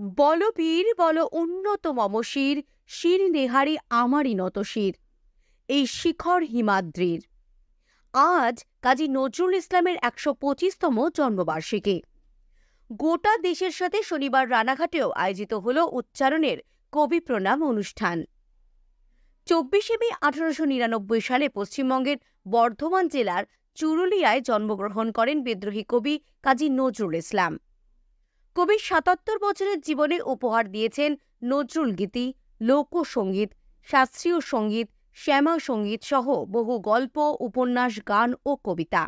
বল বীর, বল উন্নত মমশির শির নেহারি আমারই নত শির। এই শিখর হিমাদ্রির। আজ কাজী নজরুল ইসলামের একশো পঁচিশতম জন্মবার্ষিকী। গোটা দেশের সাথে শনিবার রানাঘাটেও আয়োজিত হল উচ্চারণের কবি প্রণাম অনুষ্ঠান। চব্বিশে মে আঠারোশো নিরানব্বই সালে পশ্চিমবঙ্গের বর্ধমান জেলার চুরুলিয়ায় জন্মগ্রহণ করেন বিদ্রোহী কবি কাজী নজরুল ইসলাম। কবির সাতাত্তর বছরের জীবনে উপহার দিয়েছেন নজরুল গীতি লোকসঙ্গীত শাস্ত্রীয় সংগীত, শ্যামা সংগীত সহ বহু গল্প, উপন্যাস, গান ও কবিতা।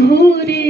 ভোরের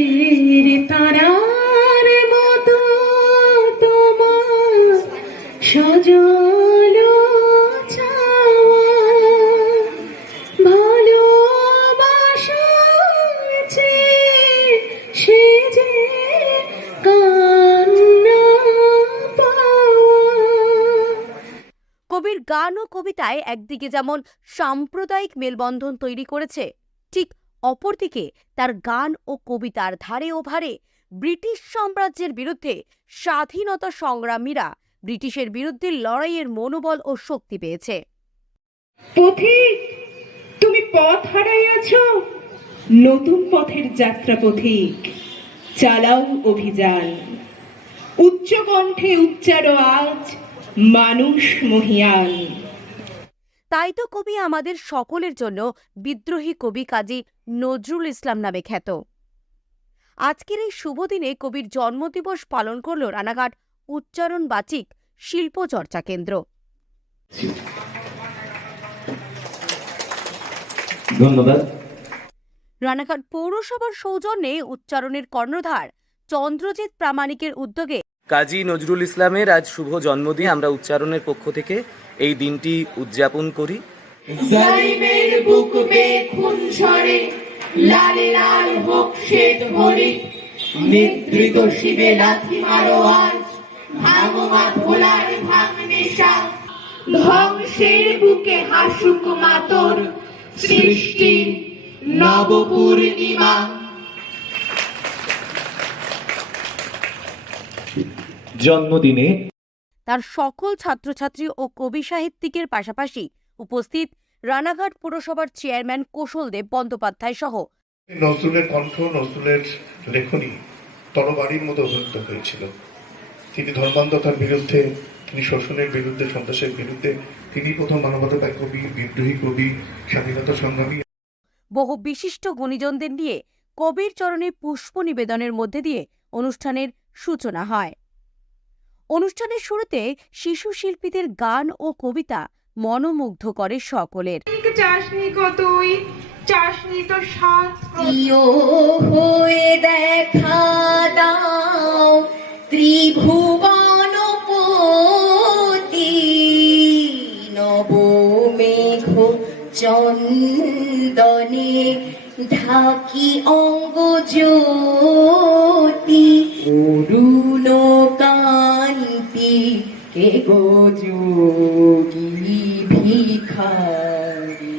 কবির গান ও কবিতায় একদিকে যেমন সাম্প্রদায়িক মেলবন্ধন তৈরি করেছে, ঠিক অপরদিকে তার গান ও কবিতার ধারে ও ভারে ব্রিটিশ সাম্রাজ্যের বিরুদ্ধে স্বাধীনতা সংগ্রামীরা ব্রিটিশের বিরুদ্ধে লড়াইয়ের মনোবল ও শক্তি পেয়েছে। পথিক, তুমি পথ হারাইয়াছ নতুন পথের যাত্রা পথিক, চালাও অভিযান। উচ্চ কণ্ঠে উচ্চার আজ মানুষ মহিয়ান। তাই তো কবি আমাদের সকলের জন্য বিদ্রোহী কবি কাজী নজরুল ইসলাম নামে খ্যাত। আজকের এই শুভ দিনে কবির জন্মদিবস পালন করল রানাঘাট উচ্চারণ বাচিক শিল্প চর্চা কেন্দ্র। ধন্যবাদ। রানাঘাট পৌরসভার সৌজন্যে উচ্চারণের কর্ণধার চন্দ্রজিৎ প্রামাণিকের উদ্যোগে কাজী নজরুল ইসলামের আজ শুভ জন্মদিন। আমরা উচ্চারণের পক্ষ থেকে এই দিনটি উদযাপন করি। লালে ধ্বংসের বুকে হাসুক মাতর সৃষ্টির নবপূর্ণিমা। জন্মদিনে তার সকল ছাত্রছাত্রী ও কবি সাহিত্যিকের পাশাপাশি উপস্থিত রানাঘাট পুরসভার চেয়ারম্যান কোশলদেব বন্দ্যোপাধ্যায় সহ। নজরুলের কণ্ঠ নজরুলের লেখনী তরবারির মতো অভিযুক্ত হয়েছিল। তিনি ধর্মান্ধতার বিরুদ্ধে তিনি শোষণের বিরুদ্ধে সন্ত্রাসের বিরুদ্ধে তিনি প্রথম মানবতার কবি বিদ্রোহী কবি স্বাধীনতা সংগ্রামী। বহু বিশিষ্ট গুণীজনদের নিয়ে কবির চরণে পুষ্প নিবেদনের মধ্যে দিয়ে অনুষ্ঠানের সূচনা হয়। অনুষ্ঠানের শুরুতে শিশু শিল্পীদের গান ও কবিতা মনোমুগ্ধ করে সকলের। চাষনি কতই চাষনি তো সাত প্রিয় হয়ে দেখা দাও ত্রিভুবনপতি নবমেঘ চন্দনে ঢাকি অঙ্গ কে গো ভিখারি?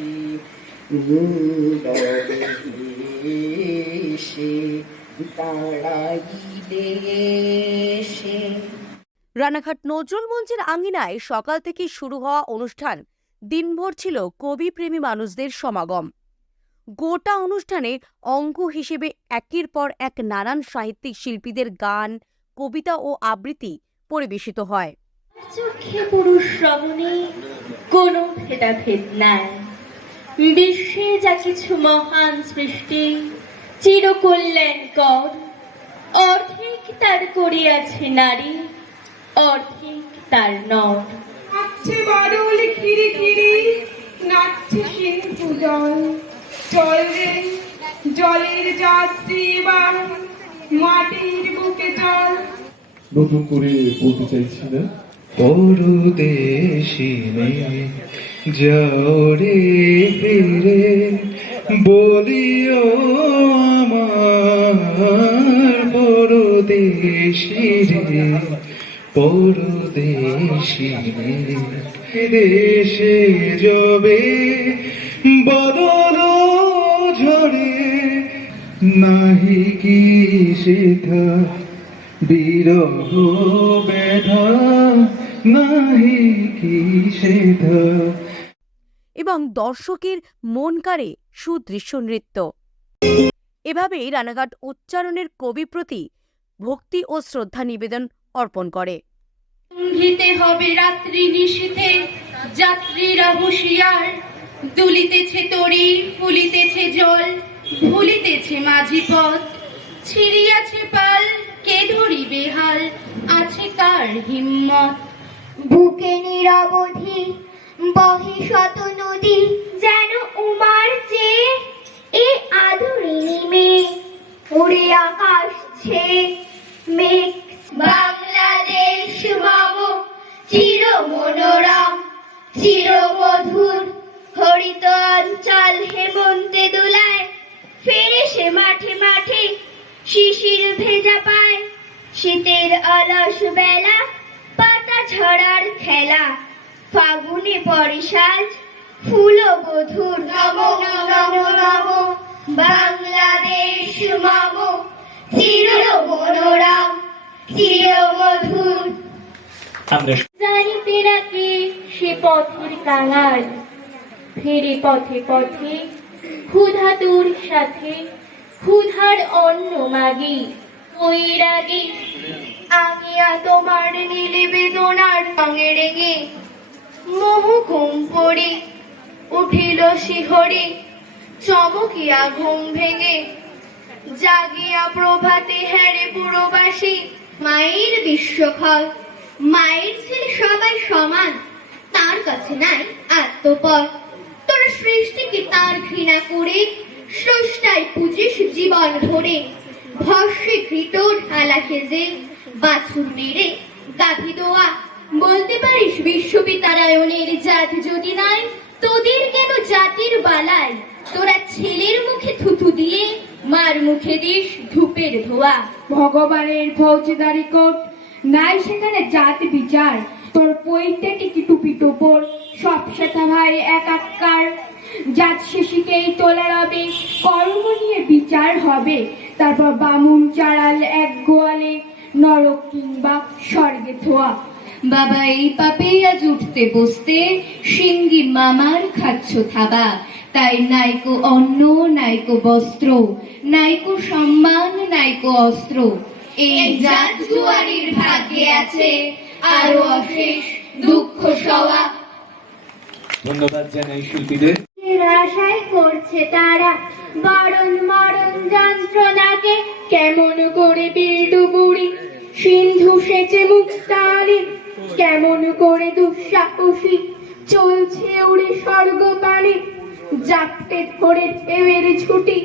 সে তাড়াইলে সে রানাঘাট নজরুল মঞ্চের আঙ্গিনায় সকাল থেকে শুরু হওয়া অনুষ্ঠান দিনভর ছিল কবিপ্রেমী মানুষদের সমাগম। গোটা অনুষ্ঠানে অঙ্গ হিসেবে একের পর এক নানান সাহিত্যিক শিল্পীদের গান, কবিতা ও আবৃত্তি পরিবেশিত হয়। চোখে পুরুষ শ্রবণে কোনো ভেদাভেদ নাই। বিশ্বে যা কিছু মহান সৃষ্টি চির কল্যাণকর অর্ধেক তার করিয়াছে নারী অর্ধেক তার নর। নাচছে বাদল খিরি খিরি নাচছে সিন্ধু জল জল রে জলের যাত্রী এবার মাটির বুকে চল নতুন করে বলতে চাইছি না পরদেশিনে যাও ফিরে, বলিও আমার দেশে যাবে বদল ঝরে, নাহি কি শেখা বিরহ বেধা নাহি কি এবং দর্শকের মন কাড়ে সুদৃশ্য নৃত্য। এভাবেই রানাঘাট উচ্চারণের কবি প্রতি ভক্তি ও শ্রদ্ধা নিবেদন অর্পণ করে। ভিতে হবে রাত্রি নিশীথে যাত্রীরা হুঁশিয়ার দুলিতেছে তরি ফুলিতেছে জল ভুলিতেছে মাঝি পথ ছিড়িয়াছে পাল কে ধরিবে হাল আছে তার হিম্মত। বুকে নিরবধি বহে শত নদী যেন উমার চেয়ে অলস বেলা পাতা ঝরার খেলা। ফাগুনে পরে সাজ ফুল বধুর নম নম নম। বাংলাদেশ মম চির মনোরম চির মধুর। জানিতে রাখে সে পথের কাঙাল। ফেরে পথে পথে ক্ষুধা তোর সাথে ক্ষুধার অন্ন মাগি। ওই রাগে আমিয়া তোমার নীলে বেদনার রঙে রেগে মোহ ঘুম পড়ে, উঠিল শিহরে, চমকিয়া ঘুম ভেঙে। জাগিয়া প্রভাতে হ্যারে পুরবাসী, মায়ের বিশ্বখল মায়ের ছেলে সবাই সমান, তার কাছে নাই আত্মপর তোর সৃষ্টিকে তার ঘৃণা করে, স্রষ্টায় পুজিস জীবন ধরে। ভস্যে ঘৃত ঢালা সেজে বাছুর মেরে গাভী দোয়া। বলতে পারিস বিশ্ববিদ্যালয়নের জাত যদি নাই, তোদের কেন জাতির বালাই? তোরা ছেলের মুখে থুথু দিয়ে মার মুখে দিস ধূপের ধোয়া। ভগবানের ফৌজদারি কোর্ট নাই সেখানে জাত বিচার। তোর পৈতে টিকি টুপি টোপর, সব সেটা ভাই একাকার জাত শেষিকেই তোলা রবে কর্ম নিয়ে বিচার হবে। তারপর বামুন চাড়াল এক গোয়ালে নরক কিংবা স্বর্গে থোয়া। বাবা এই পাপে আজ উঠতে বসতে সিঙ্গি মামার খাচ্ছ থাবা। তাই নাইকো অন্ন নাইকো বস্ত্র নাইকো সম্মান নাইকো অস্ত্র। এই জাত জুয়ারির ভাগ্যে আছে আরও অশেষ দুঃখ সওয়া। ধন্যবাদ জানাই শিল্পীদের। আশায় করছে তারা। বরণ মরণ যন্ত্রণাকে কেমন করে বুড়ি? সিন্ধু সেচে মুক্তালি কেমন করে দুঃসাহসী? চলছে উড়ে স্বর্গ পানে জাপটে ধরে ঢেউয়ের ছুটি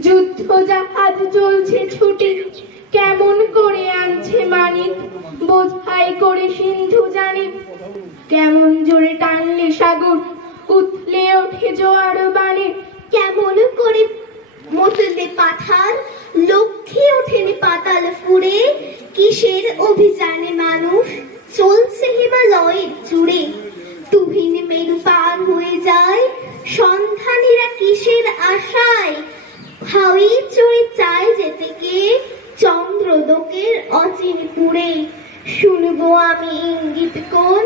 যুদ্ধ জাহাজ চলছে ছুটি। কেমন করে আনছে মানিক বোঝাই করে সিন্ধু জানি। কেমন জোরে টানলে সাগর? উথলে ওঠে জোয়ার বানে কেমন করে মতলে পাথার লক্ষ্যে ওঠেনি পাতাল ফুড়ে কিসের অভিযানে মানুষ চলছে হিমালয়ের জুড়ে তুহিন মেরু পার হয়ে যায় সন্ধানীরা কিসের আশায় হাওই চড়ে চায় যেতে কে চন্দ্রলোকের অচিন পুরে শুনব আমি ইঙ্গিত কোন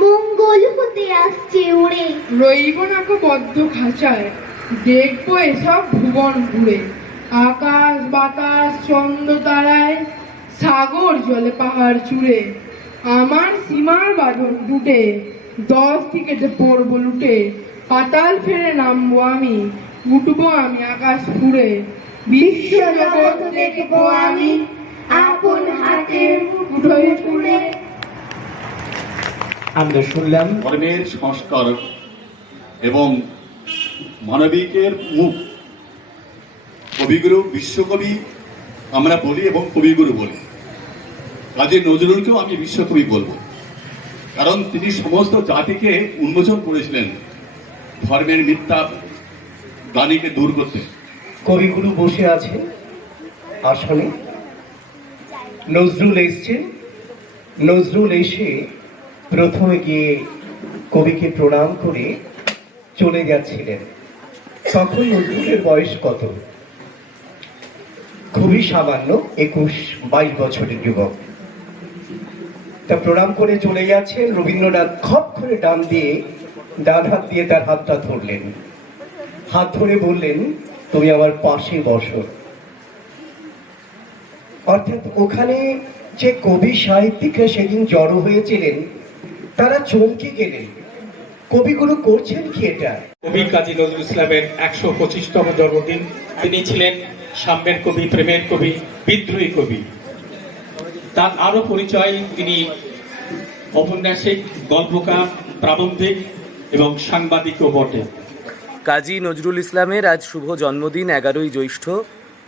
মঙ্গল হতে উড়ে রইব না কো বদ্ধ খাঁচায়, দেখব এসব ভুবন ঘুরে। আকাশ, বাতাস, চন্দ্র তারায়, সাগর জলে পাহাড় চুড়ে। আমার সীমার বাঁধন টুটে দশ থেকে যে পড়ব লুটে। পাতাল ফেরে নামবো আমি, উঠবো আমি আকাশ ফুড়ে। বিশ্ব দেখব আমি, আপন হাতে মুঠোয় ছুড়ে আমরা শুনলাম ধর্মের সংস্কার এবং মানবিকের মুখ। কবিগুরু বিশ্বকবি আমরা বলি এবং কবিগুরু বলি। কাজী নজরুলকেও আমি বিশ্বকবি বলব। কারণ তিনি সমস্ত জাতিকে উন্মোচন করেছিলেন। ধর্মের মিথ্যা গানিকে দূর করতে। কবিগুরু বসে আছেন আসলে নজরুল এসছেন নজরুল এসে প্রথমে গিয়ে কবিকে প্রণাম করে চলে গেছিলেন। তখন নজরুলের বয়স কত? খুবই সামান্য একুশ বাইশ বছরের যুবক। তা প্রণাম করে চলে যাচ্ছেন রবীন্দ্রনাথ খপ করে ডান দিয়ে, ডান হাত দিয়ে তার হাতটা ধরলেন। হাত ধরে বললেন, তুমি আমার পাশে বসো। অর্থাৎ ওখানে যে কবি সাহিত্যিকরা সেদিন জড়ো হয়েছিলেন তারা চমকে গেলেন। কবিগুরু করছেন কি এটা? কবি কাজী নজরুল ইসলামের একশো পঁচিশতম জন্মদিন। তিনি ছিলেন সাম্যের কবি প্রেমের কবি বিদ্রোহী কবি। তার আরও পরিচয় তিনি ঔপন্যাসিক গল্পকার প্রাবন্ধিক এবং সাংবাদিকও বটে। কাজী নজরুল ইসলামের আজ শুভ জন্মদিন এগারোই জ্যৈষ্ঠ।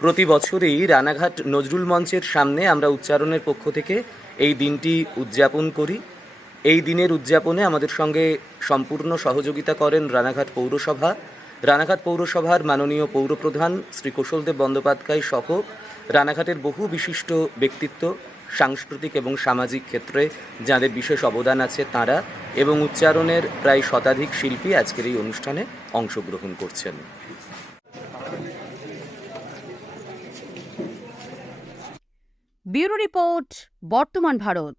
প্রতি বছরই রানাঘাট নজরুল মঞ্চের সামনে আমরা উচ্চারণের পক্ষ থেকে এই দিনটি উদযাপন করি। এই দিনের উদযাপনে আমাদের সঙ্গে সম্পূর্ণ সহযোগিতা করেন রানাঘাট পৌরসভা। রানাঘাট পৌরসভার মাননীয় পৌরপ্রধান শ্রী কৌশলদেব বন্দ্যোপাধ্যায় সহ রানাঘাটের বহু বিশিষ্ট ব্যক্তিত্ব, সাংস্কৃতিক এবং সামাজিক ক্ষেত্রে যাদের বিশেষ অবদান আছে তাঁরা এবং উচ্চারণের প্রায় শতাধিক শিল্পী আজকের এই অনুষ্ঠানে অংশগ্রহণ করছেন। ব্যুরো রিপোর্ট, বর্তমান ভারত।